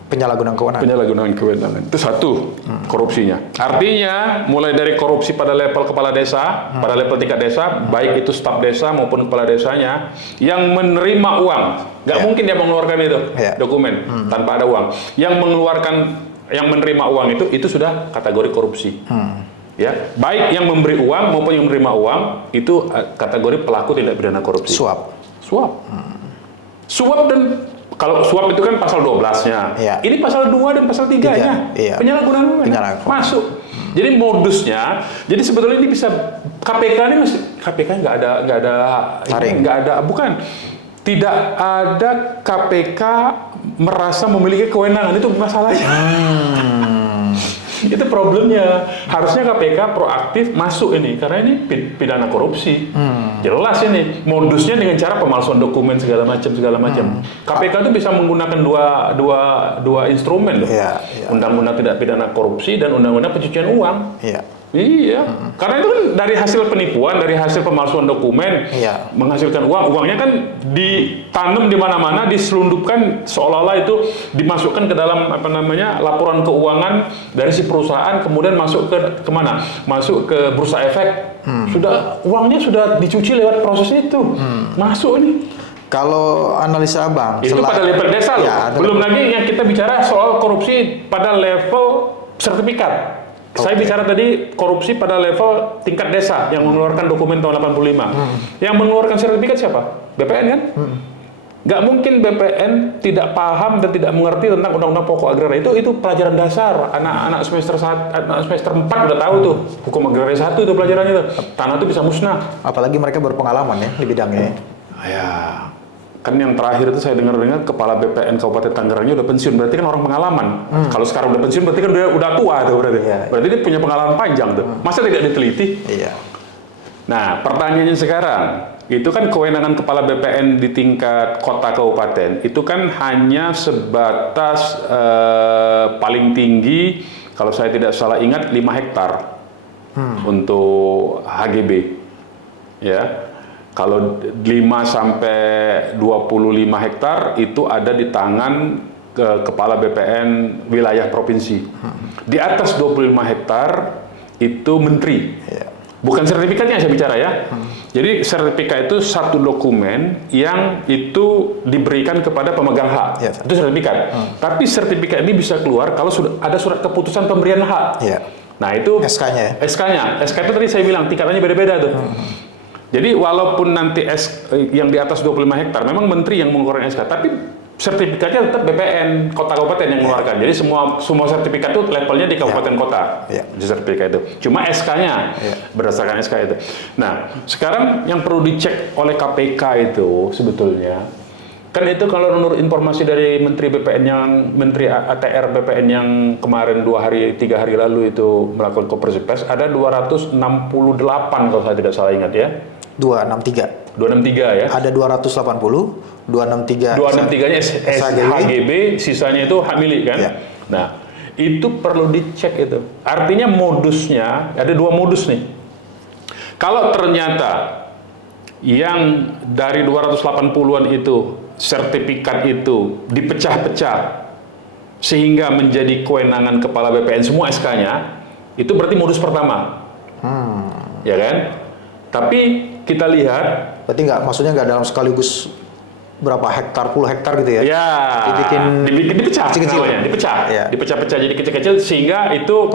penyalahgunaan kewenangan. Penyalahgunaan kewenangan. Itu satu korupsinya. Artinya mulai dari korupsi pada level kepala desa, pada level tingkat desa, baik itu staf desa maupun kepala desanya, yang menerima uang. Nggak mungkin dia mengeluarkan itu dokumen tanpa ada uang. Yang mengeluarkan yang menerima uang itu sudah kategori korupsi. Ya, baik yang memberi uang maupun yang menerima uang itu kategori pelaku tindak pidana korupsi. Suap. Suap dan kalau suap itu kan pasal 12-nya. Ya. Ini pasal 2 dan pasal 3-nya. Iya. Penyalahgunaan masuk. Jadi modusnya, jadi sebetulnya ini bisa KPK ini masih bukan. Tidak ada KPK merasa memiliki kewenangan, itu masalahnya. Itu problemnya. Harusnya KPK proaktif masuk ini karena ini pidana korupsi. Jelas ini modusnya dengan cara pemalsuan dokumen segala macam. KPK itu bisa menggunakan dua instrumen loh. Undang-undang tidak pidana korupsi dan undang-undang pencucian uang. Iya, karena itu kan dari hasil penipuan, dari hasil pemalsuan dokumen, menghasilkan uangnya kan ditanam di mana-mana, diselundupkan seolah-olah itu dimasukkan ke dalam laporan keuangan dari si perusahaan, kemudian masuk ke kemana? Masuk ke bursa efek. Uangnya sudah dicuci lewat proses itu, masuk ini. Kalau analisa Abang, itu pada level desa loh. Belum lagi yang kita bicara soal korupsi pada level sertifikat. Saya bicara tadi korupsi pada level tingkat desa yang mengeluarkan dokumen tahun 85. Yang mengeluarkan sertifikat siapa? BPN kan? Nggak mungkin BPN tidak paham dan tidak mengerti tentang undang-undang pokok agraria. Itu pelajaran dasar. Anak-anak semester 4 udah tahu tuh. Hukum agraria 1 itu pelajarannya tuh. Tanah itu bisa musnah. Apalagi mereka berpengalaman ya di bidangnya. Ya. Kan yang terakhir itu saya dengar-dengar kepala BPN Kabupaten Tangerangnya udah pensiun, berarti kan orang pengalaman. Kalau sekarang udah pensiun berarti kan udah tua tuh berarti. Berarti dia punya pengalaman panjang tuh. Masa tidak diteliti? Nah, pertanyaannya sekarang, itu kan kewenangan kepala BPN di tingkat kota kabupaten itu kan hanya sebatas paling tinggi kalau saya tidak salah ingat 5 hektar untuk HGB. Ya. Kalau 5 sampai 25 hektar itu ada di tangan kepala BPN wilayah provinsi. Di atas 25 hektar itu menteri. Bukan sertifikatnya saya bicara ya. Jadi sertifikat itu satu dokumen yang itu diberikan kepada pemegang hak. Itu sertifikat. Tapi sertifikat ini bisa keluar kalau sudah ada surat keputusan pemberian hak. Nah itu SK-nya. SK itu tadi saya bilang tingkatannya beda-beda tuh. Jadi walaupun nanti yang di atas 25 hektar memang menteri yang mengeluarkan SK, tapi sertifikatnya tetap BPN kota kabupaten yang mengeluarkan. Jadi semua sertifikat itu levelnya di kabupaten kota. Di sertifikat itu. Cuma SK-nya berdasarkan SK itu. Nah, sekarang yang perlu dicek oleh KPK itu sebetulnya kan itu kalau menurut informasi dari Menteri ATR BPN yang kemarin 3 hari lalu itu melakukan konferensi pers, ada 268 kalau saya tidak salah ingat ya. 263 ya. Ada 280, 263. 263-nya HGB, sisanya itu hak milik kan. Nah, itu perlu dicek itu. Artinya modusnya ada 2 modus nih. Kalau ternyata yang dari 280-an itu sertifikat itu dipecah-pecah sehingga menjadi kewenangan kepala BPN semua SK-nya, itu berarti modus pertama. Ya kan? Tapi kita lihat berarti maksudnya nggak dalam sekaligus berapa hektar, puluh hektar gitu ya? Dipecah kecil-kecil, dipecah-pecah jadi kecil-kecil sehingga itu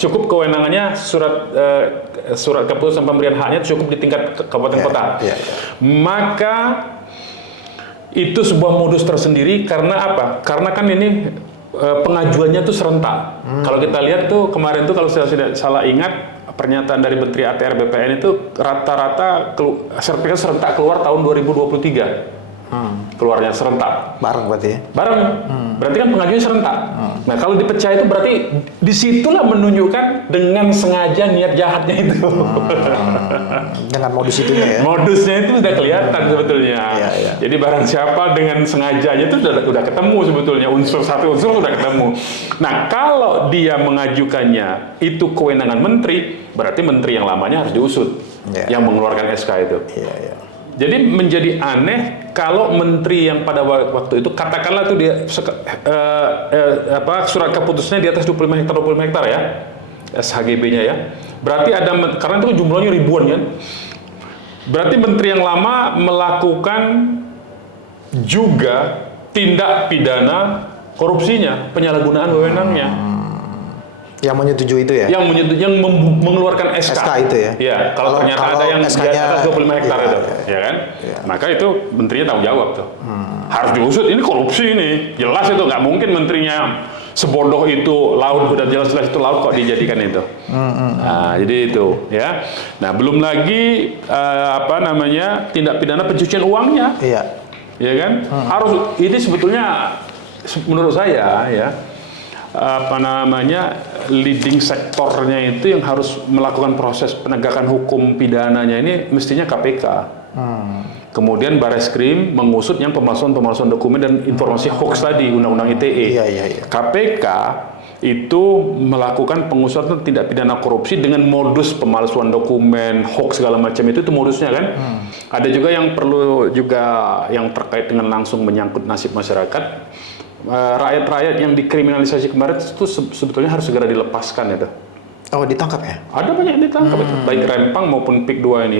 cukup kewenangannya surat keputusan pemberian haknya cukup di tingkat kabupaten kota. Maka itu sebuah modus tersendiri karena apa? Karena kan ini pengajuannya tuh serentak. Kalau kita lihat tuh kemarin tuh kalau saya tidak salah ingat pernyataan dari Menteri ATR BPN itu rata-rata sertifikat serentak keluar tahun 2023. Keluarnya serentak. Bareng berarti ya? Bareng. Berarti kan pengajuannya serentak. Nah kalau dipecah itu berarti disitulah menunjukkan dengan sengaja niat jahatnya itu. Dengan modus itunya ya? Modusnya itu sudah kelihatan sebetulnya. Jadi barang siapa dengan sengajanya itu sudah ketemu sebetulnya. Satu unsur sudah ketemu. Nah kalau dia mengajukannya itu kewenangan menteri, berarti menteri yang lamanya harus diusut. Yang mengeluarkan SK itu. Jadi menjadi aneh kalau menteri yang pada waktu itu katakanlah tuh dia surat keputusannya di atas 25 hektar ya, SHGB-nya ya. Berarti karena itu jumlahnya ribuan kan. Berarti menteri yang lama melakukan juga tindak pidana korupsinya, penyalahgunaan wewenangnya. Yang menyetujui itu ya? Yang mengeluarkan SK. SK itu ya? Ya, kalau ternyata ada yang di atas 25 hektar itu, ya kan? Iya. Maka itu menterinya tanggung jawab tuh. Harus diusut, ini korupsi ini. Jelas itu, nggak mungkin menterinya sebodoh itu, laut udah jelas-jelas itu laut kok dijadikan itu. Nah, jadi itu ya. Nah, belum lagi tindak pidana pencucian uangnya. Iya. Ya kan? Harus, ini sebetulnya menurut saya ya, leading sektornya itu yang harus melakukan proses penegakan hukum pidananya ini mestinya KPK. Kemudian Bareskrim mengusut yang pemalsuan dokumen dan informasi hoax tadi, Undang-Undang ITE. Iya. KPK itu melakukan pengusutan tindak pidana korupsi dengan modus pemalsuan dokumen, hoax segala macam itu modusnya kan. Ada juga yang perlu yang terkait dengan langsung menyangkut nasib masyarakat. Rakyat-rakyat yang dikriminalisasi kemarin itu sebetulnya harus segera dilepaskan ya. Oh, ditangkap ya? Ada banyak yang ditangkap itu, baik Rempang maupun PIK 2 ini.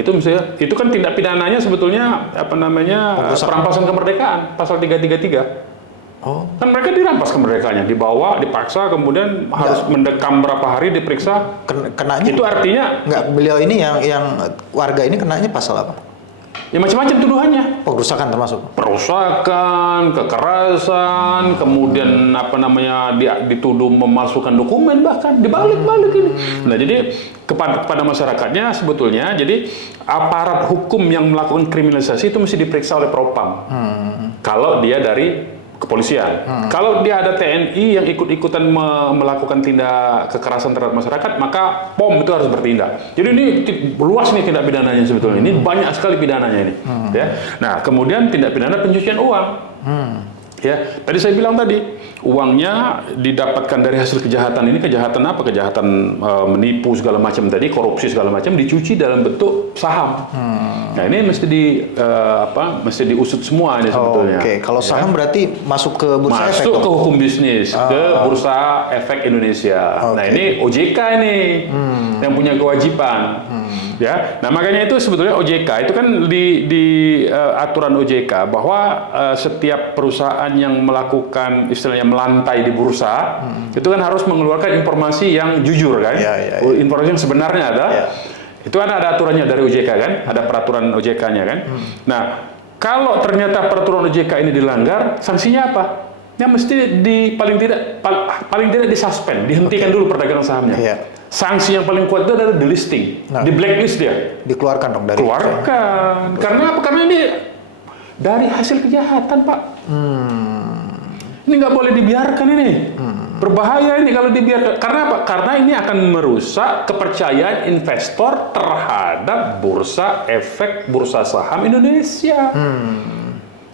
Itu kan tindak pidananya sebetulnya perampasan kemerdekaan, pasal 333. Oh. Kan mereka dirampas kemerdekaannya, dibawa, dipaksa, kemudian harus mendekam berapa hari diperiksa. Kenanya? Itu artinya beliau ini yang warga ini kenanya pasal apa? Ya macam-macam tuduhannya. Perusakan termasuk. Perusakan, kekerasan, kemudian dituduh memalsukan dokumen, bahkan dibalik-balik ini. Nah, jadi kepada masyarakatnya sebetulnya, jadi aparat hukum yang melakukan kriminalisasi itu mesti diperiksa oleh Propam. Kalau dia dari kepolisian. Kalau dia ada TNI yang ikut-ikutan melakukan tindak kekerasan terhadap masyarakat, maka POM itu harus bertindak. Jadi ini luas nih tindak pidananya sebetulnya. Ini banyak sekali pidananya ini. Ya. Nah, kemudian tindak pidana pencucian uang. Ya, tadi saya bilang tadi uangnya didapatkan dari hasil kejahatan. Ini kejahatan apa? Kejahatan menipu segala macam tadi, korupsi segala macam dicuci dalam bentuk saham. Nah, ini mesti diusut semua ini sebetulnya. Oke, kalau saham berarti masuk ke bursa efek. Masuk ke hukum bisnis, ke Bursa Efek Indonesia. Nah, ini OJK ini yang punya kewajiban. Ya, nah makanya itu sebetulnya OJK itu kan di aturan OJK bahwa setiap perusahaan yang melakukan istilahnya melantai di bursa itu kan harus mengeluarkan informasi yang jujur kan, informasi yang sebenarnya ada. Itu ada aturannya dari OJK kan, ada peraturan OJK-nya kan. Nah, kalau ternyata peraturan OJK ini dilanggar, sanksinya apa? Ya mesti paling tidak disuspend, dihentikan dulu perdagangan sahamnya. Sanksi yang paling kuat itu adalah delisting, di blacklist dia. Dikeluarkan dong dari. Keluarkan. Karena apa? Karena ini dari hasil kejahatan, Pak. Ini nggak boleh dibiarkan ini. Berbahaya ini kalau dibiarkan. Karena apa? Karena ini akan merusak kepercayaan investor terhadap bursa efek, bursa saham Indonesia.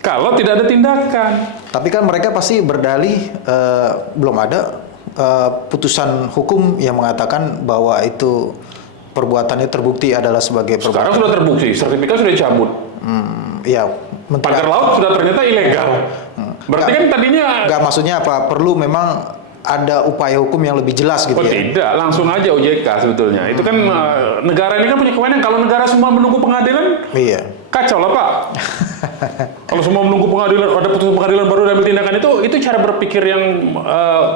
Kalau tidak ada tindakan. Tapi kan mereka pasti berdalih belum ada putusan hukum yang mengatakan bahwa itu perbuatannya terbukti adalah sebagai perbuatan. Sekarang sudah terbukti, sertifikat sudah dicabut. Iya. Pagar laut sudah ternyata ilegal. Berarti kan tadinya. Nggak, maksudnya apa? Perlu memang ada upaya hukum yang lebih jelas gitu ya? Tidak, langsung aja OJK sebetulnya. Itu kan negara ini kan punya kewenangan. Kalau negara semua menunggu pengadilan, kacau lah Pak. Kalau semua menunggu pengadilan, ada putusan pengadilan baru ambil tindakan itu cara berpikir yang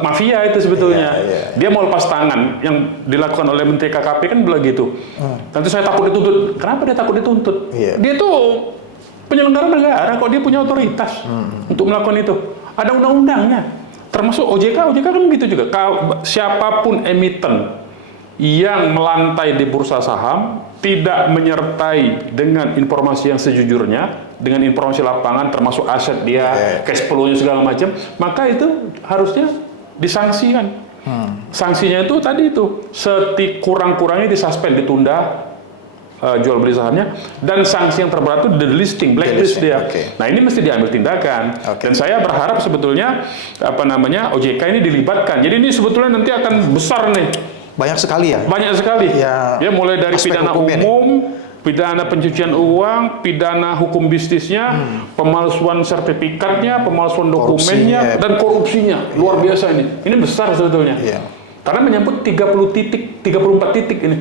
mafia itu sebetulnya. Dia mau lepas tangan. Yang dilakukan oleh Menteri KKP kan begitu. Nanti saya takut dituntut. Kenapa dia takut dituntut? Dia tuh penyelenggara negara, kok dia punya otoritas untuk melakukan itu. Ada undang-undangnya. Termasuk OJK kan gitu juga. Siapapun emiten yang melantai di bursa saham tidak menyertai dengan informasi yang sejujurnya, dengan informasi lapangan termasuk aset dia, cash flow-nya segala macam, maka itu harusnya disangsikan. Sanksinya itu tadi itu kurang-kurangnya disuspend, ditunda jual beli sahamnya, dan sanksi yang terberat itu delisting, blacklist dia. Nah, ini mesti diambil tindakan. Dan saya berharap sebetulnya OJK ini dilibatkan. Jadi ini sebetulnya nanti akan besar nih. Banyak sekali ya? Banyak sekali. Ya mulai dari pidana umum, pidana pencucian uang, pidana hukum bisnisnya, pemalsuan sertifikatnya, pemalsuan dokumennya, dan korupsinya. Luar biasa ini. Ini besar sebetulnya. Karena menyangkut 34 titik ini.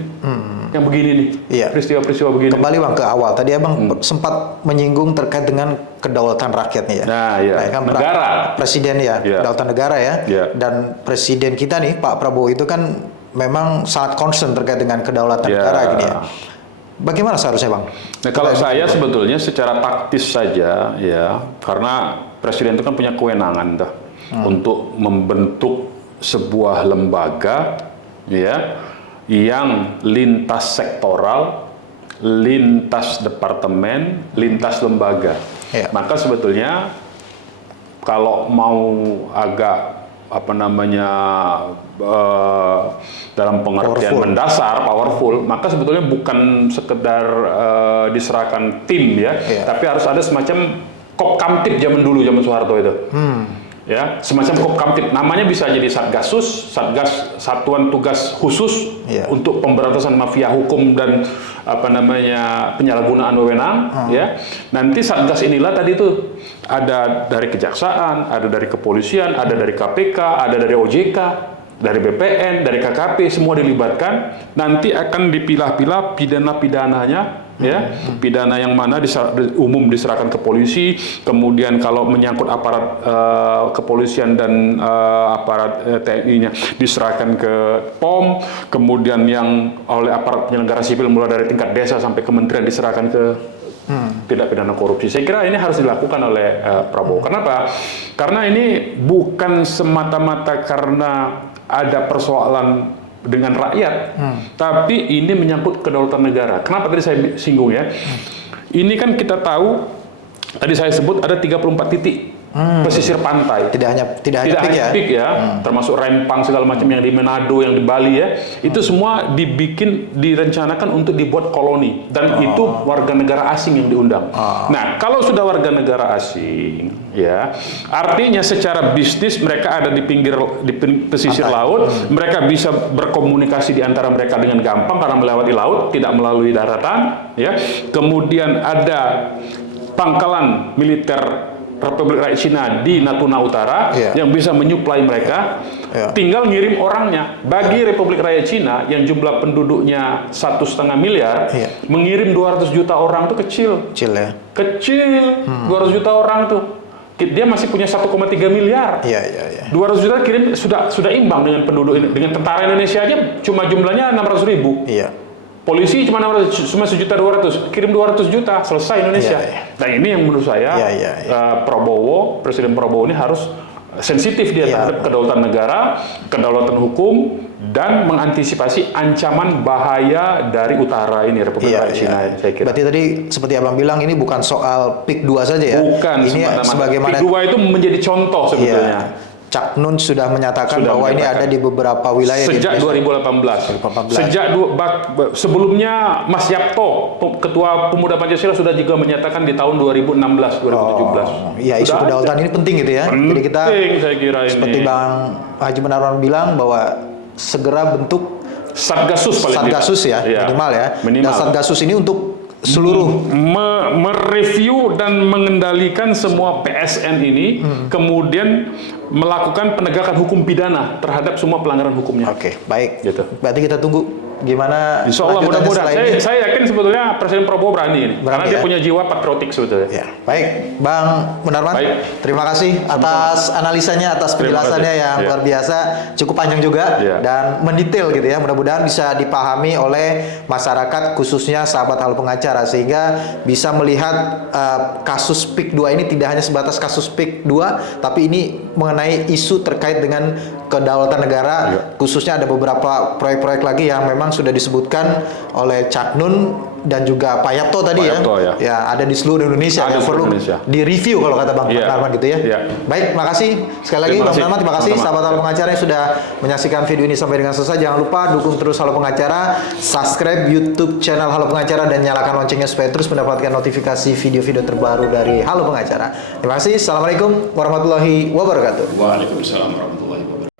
Yang begini nih, peristiwa-peristiwa begini. Kembali Bang ke awal, tadi Abang sempat menyinggung terkait dengan kedaulatan rakyatnya ya. Nah, ya. Nah, kan Negara. Presiden ya, kedaulatan negara ya. Dan presiden kita nih Pak Prabowo itu kan memang sangat concern terkait dengan kedaulatan negara gini ya. Bagaimana seharusnya Bang? Nah, kalau saya sebetulnya secara taktis saja ya, karena presiden itu kan punya kewenangan untuk membentuk sebuah lembaga ya yang lintas sektoral, lintas departemen, lintas lembaga. Maka sebetulnya kalau mau agak dalam pengertian mendasar, powerful, maka sebetulnya bukan sekedar diserahkan tim ya, tapi harus ada semacam Kopkamtib zaman dulu, zaman Soeharto itu. Ya, semacam Kopkamtib, namanya bisa jadi Satgasus, Satgas Satuan Tugas Khusus untuk pemberantasan mafia hukum dan penyalahgunaan wewenang ya. Nanti Satgas inilah tadi itu ada dari kejaksaan, ada dari kepolisian, ada dari KPK, ada dari OJK, dari BPN, dari KKP, semua dilibatkan. Nanti akan dipilah-pilah pidana-pidananya ya, pidana yang mana umum diserahkan ke polisi, kemudian kalau menyangkut aparat kepolisian dan aparat TNI-nya diserahkan ke POM, kemudian yang oleh aparat penyelenggara sipil mulai dari tingkat desa sampai kementerian diserahkan ke tindak pidana korupsi. Saya kira ini harus dilakukan oleh Prabowo. Kenapa? Karena ini bukan semata-mata karena ada persoalan dengan rakyat, tapi ini menyangkut kedaulatan negara. Kenapa tadi saya singgung ya? Ini kan kita tahu, tadi saya sebut ada 34 titik pesisir pantai. Tidak hanya PIK ya, termasuk Rempang segala macam yang di Manado, yang di Bali ya. Itu semua direncanakan untuk dibuat koloni, dan itu warga negara asing yang diundang. Nah, kalau sudah warga negara asing ya, artinya secara bisnis mereka ada di pesisir laut, mereka bisa berkomunikasi di antara mereka dengan gampang karena melewati laut, tidak melalui daratan ya. Kemudian ada pangkalan militer Republik Rakyat Cina di Natuna Utara yang bisa menyuplai mereka, tinggal ngirim orangnya. Bagi Republik Rakyat Cina yang jumlah penduduknya 1,5 miliar, mengirim 200 juta orang itu kecil. Kecil, 200 juta orang tuh. Dia masih punya 1,3 miliar. 200 juta kirim sudah imbang dengan penduduk ini. Dengan tentara Indonesia aja cuma jumlahnya 600.000. Polisi cuma 1.200.000, kirim 200 juta, selesai Indonesia. Nah ini yang menurut saya Presiden Prabowo ini harus sensitif dia terhadap kedaulatan negara, kedaulatan hukum, dan mengantisipasi ancaman bahaya dari utara ini, Republik Rakyat Cina. Saya kira. Berarti tadi seperti Abang bilang ini bukan soal PIK 2 saja ya? Bukan, ini sebagaimana PIK 2 itu menjadi contoh sebetulnya. Cak Nun sudah menyatakan bahwa ini ada di beberapa wilayah sejak 2018. Sejak sebelumnya Mas Yapto, Ketua Pemuda Pancasila, sudah juga menyatakan di tahun 2016-2017. Iya, isu kedaulatan ini penting gitu ya. Jadi kita saya kira seperti Bang Haji Munarwan bilang bahwa segera bentuk Satgasus ya, minimal ya. Dan Satgasus ini untuk seluruh mereview dan mengendalikan semua PSN ini, kemudian melakukan penegakan hukum pidana terhadap semua pelanggaran hukumnya. Oke, baik. Gitu. Berarti kita tunggu gimana. Insya Allah mudah-mudahan. Saya yakin sebetulnya Presiden Prabowo berani ini, karena dia punya jiwa patriotik sebetulnya. Ya, baik, Bang Munarwan. Terima kasih atas analisanya, atas penjelasannya yang luar biasa, cukup panjang juga dan mendetail gitu ya. Mudah-mudahan bisa dipahami oleh masyarakat, khususnya sahabat Halo Pengacara, sehingga bisa melihat kasus PIK 2 ini tidak hanya sebatas kasus PIK 2, tapi ini mengenai isu terkait dengan kedaulatan negara, khususnya ada beberapa proyek-proyek lagi yang memang sudah disebutkan oleh Cak Nun dan juga Pak Yapto tadi ya ada di seluruh Indonesia yang perlu direview kalau kata Bang Munarwan gitu ya. Baik, makasih sekali lagi Bang Munarwan, terima kasih sahabat Halo Pengacara yang sudah menyaksikan video ini sampai dengan selesai. Jangan lupa dukung terus Halo Pengacara, subscribe YouTube channel Halo Pengacara dan nyalakan loncengnya supaya terus mendapatkan notifikasi video-video terbaru dari Halo Pengacara. Terima kasih. Assalamualaikum warahmatullahi wabarakatuh. Waalaikumsalam warahmatullahi wabarakatuh.